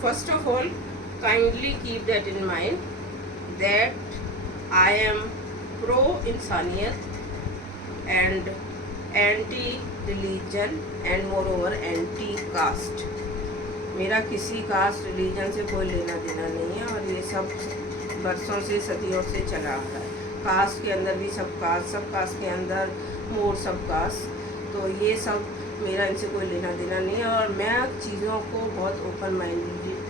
First of all, kindly keep that in mind that I am pro insaniyat and anti religion and moreover anti caste. मेरा किसी caste religion से कोई लेना देना नहीं है और ये सब बरसों से सदियों से चला आ रहा है। कास्ट के अंदर भी सब कास्ट के अंदर मोर सब कास्ट, तो ये सब मेरा इनसे कोई लेना देना नहीं है। और मैं चीज़ों को बहुत ओपन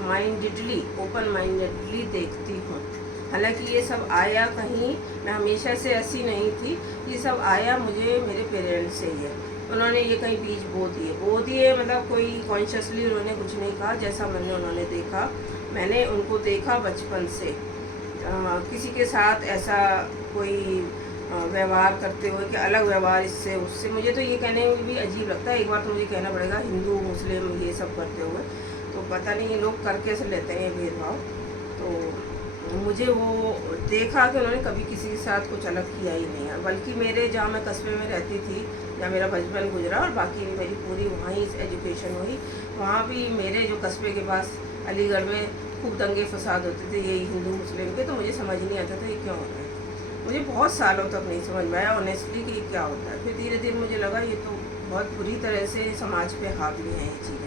माइंडेडली देखती हूँ। हालांकि ये सब आया कहीं, मैं हमेशा से ऐसी नहीं थी, ये सब आया मुझे मेरे पेरेंट्स से ही है। उन्होंने ये कहीं बीज बो दिए, मतलब कोई कॉन्शियसली उन्होंने कुछ नहीं कहा, जैसा उन्होंने देखा, मैंने उनको देखा बचपन से। किसी के साथ ऐसा कोई व्यवहार करते हुए कि अलग व्यवहार इससे उससे, मुझे तो ये कहने में भी अजीब लगता है। एक बार तो मुझे कहना पड़ेगा हिंदू मुस्लिम ये सब करते हुए, तो पता नहीं ये लोग कर कैसे लेते हैं ये भेदभाव। तो मुझे वो देखा कि उन्होंने कभी किसी के साथ कुछ अलग किया ही नहीं है। बल्कि मेरे जहाँ मैं कस्बे में रहती थी, जहाँ मेरा बचपन गुजरा और बाकी मेरी पूरी वहाँ ही एजुकेशन हुई, वहाँ भी मेरे जो कस्बे के पास अलीगढ़ में खूब दंगे फसाद होते थे यही हिंदू मुस्लिम के। तो मुझे समझ नहीं आता था ये क्यों हो रहा है। मुझे बहुत सालों तक नहीं समझ में आया ऑनेस्टली कि ये क्या होता है। फिर धीरे धीरे मुझे लगा ये तो बहुत बुरी तरह से समाज पे हावी हैं ये चीज़ें,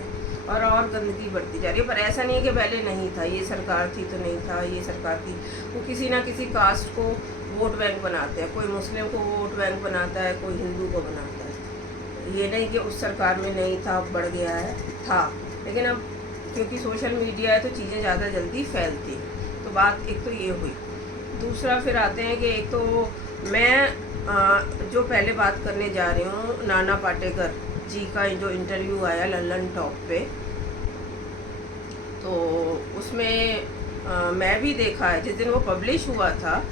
और गंदगी बढ़ती जा रही है। पर ऐसा नहीं है कि पहले नहीं था, ये सरकार थी तो नहीं था, ये सरकार थी, वो किसी ना किसी कास्ट को वोट बैंक बनाते हैं। कोई मुस्लिम को वोट बैंक बनाता है, कोई हिंदू को बनाता है। ये नहीं कि उस सरकार में नहीं था, अब बढ़ गया है, था। लेकिन अब क्योंकि सोशल मीडिया है तो चीज़ें ज़्यादा जल्दी फैलती, तो बात एक तो ये हुई। दूसरा फिर आते हैं कि एक तो मैं जो पहले बात करने जा रही हूँ, नाना पाटेकर जी का जो इंटरव्यू आया लल्लन टॉप पे, तो उसमें मैं भी देखा है। जिस दिन वो पब्लिश हुआ था,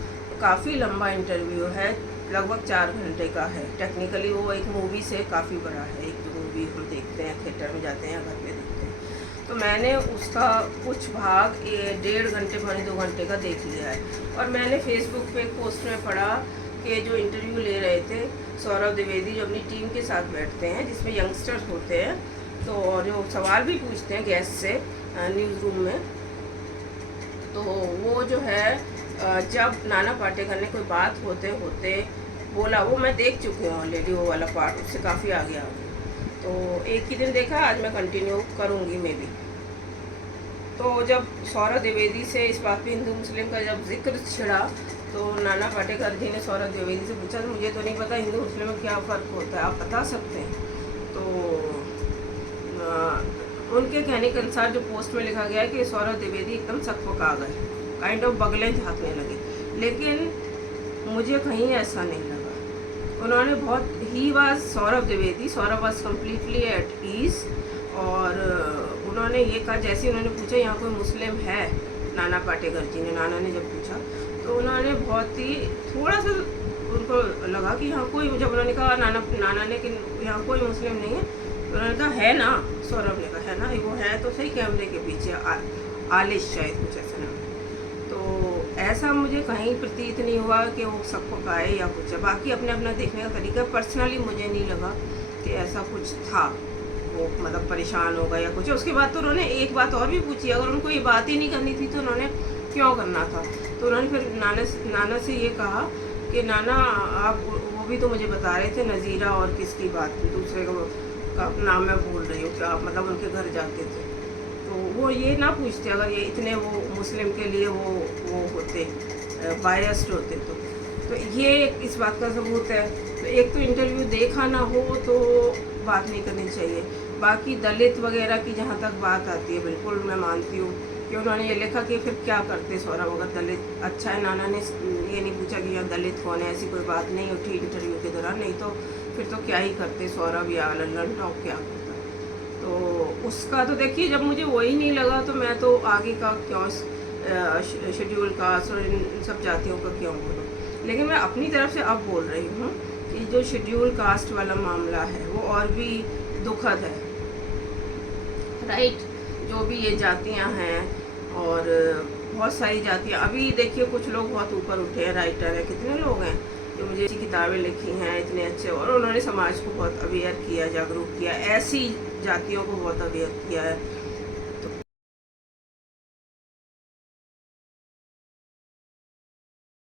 काफ़ी लंबा इंटरव्यू है, लगभग 4 घंटे का है। टेक्निकली वो एक मूवी से काफ़ी बड़ा है। एक जो मूवी हम देखते हैं थिएटर में जाते हैं, घर पे देखते हैं, तो मैंने उसका कुछ भाग 1.5 घंटे पौने 2 घंटे का देख लिया है। और मैंने फेसबुक पे एक पोस्ट में पढ़ा कि जो इंटरव्यू ले रहे थे सौरभ द्विवेदी, जो अपनी टीम के साथ बैठते हैं जिसमें यंगस्टर्स होते हैं, तो जो सवाल भी पूछते हैं गेस्ट से न्यूज़ रूम में, तो वो जो है जब नाना पाटेकर ने कोई बात होते होते बोला, वो मैं देख चुकी हूँ ऑलरेडी वो वाला पार्ट, उससे काफ़ी आगे आ गई। तो एक ही दिन देखा, आज मैं कंटिन्यू करूँगी मे बी। तो जब सौरभ द्विवेदी से इस बात पे हिंदू मुस्लिम का जब जिक्र छिड़ा, तो नाना पाटेकर जी ने सौरभ द्विवेदी से पूछा, तो मुझे तो नहीं पता हिंदू मुस्लिम में क्या फ़र्क होता है, आप बता सकते हैं? तो उनके कहने के अनुसार जो पोस्ट में लिखा गया है कि सौरभ द्विवेदी एकदम सकपका गए, काइंड ऑफ बगलें झाँकने लगे। लेकिन मुझे कहीं ऐसा नहीं लगा। उन्होंने बहुत Saurabh Dwivedi, Saurabh was completely at ease. और उन्होंने ये कहा, जैसे उन्होंने पूछा यहाँ कोई मुस्लिम है, नाना पाटेकर जी ने, नाना ने जब पूछा, तो उन्होंने बहुत ही थोड़ा सा उनको लगा कि यहाँ कोई, जब उन्होंने कहा नाना ने कि यहाँ कोई मुस्लिम नहीं है, तो उन्होंने कहा है ना, सौरभ ने कहा है ना, वो है तो सही कैमरे के पीछे, आलिश शायद कुछ ऐसा नाम। तो ऐसा मुझे कहीं प्रतीत नहीं हुआ कि वो सबको खाए या कुछ है। बाकी अपने अपना देखने का तरीका, पर्सनली मुझे नहीं लगा कि ऐसा कुछ था, वो मतलब परेशान होगा या कुछ। उसके बाद तो उन्होंने एक बात और भी पूछी, अगर उनको ये बात ही नहीं करनी थी तो उन्होंने क्यों करना था? तो उन्होंने फिर नाना से ये कहा कि नाना आप, वो भी तो मुझे बता रहे थे नज़ीरा और किसकी बात, दूसरे का नाम मैं भूल रही हूँ, कि आप मतलब उनके घर जाते थे, तो वो ये ना पूछते अगर ये इतने वो मुस्लिम के लिए वो होते बायस्ड होते, तो ये इस बात का सबूत है। तो एक तो इंटरव्यू देखा ना हो तो बात नहीं करनी चाहिए। बाकी दलित वगैरह की जहाँ तक बात आती है, बिल्कुल मैं मानती हूँ कि उन्होंने ये लिखा कि फिर क्या करते सौरभ अगर दलित, अच्छा है नाना ने ये नहीं पूछा कि यहाँ दलित कौन है, ऐसी कोई बात नहीं उठी इंटरव्यू के दौरान, नहीं तो फिर तो क्या ही करते सौरभ या लल्लन टॉप क्या करता। तो उसका तो देखिए, जब मुझे वही नहीं लगा तो मैं तो आगे का क्यों शेड्यूल कास्ट और इन सब जातियों का क्यों बोलूँ। लेकिन मैं अपनी तरफ से अब बोल रही हूँ कि जो शेड्यूल कास्ट वाला मामला है वो और भी दुखद है, राइट। जो भी ये जातियाँ हैं और बहुत सारी जातियाँ, अभी देखिए कुछ लोग बहुत ऊपर उठे हैं, राइटर हैं, कितने लोग हैं जो मुझे अच्छी किताबें लिखी हैं इतने अच्छे, और उन्होंने समाज को बहुत अवेयर किया, जागरूक किया, ऐसी जातियों को बहुत अवेयर किया है।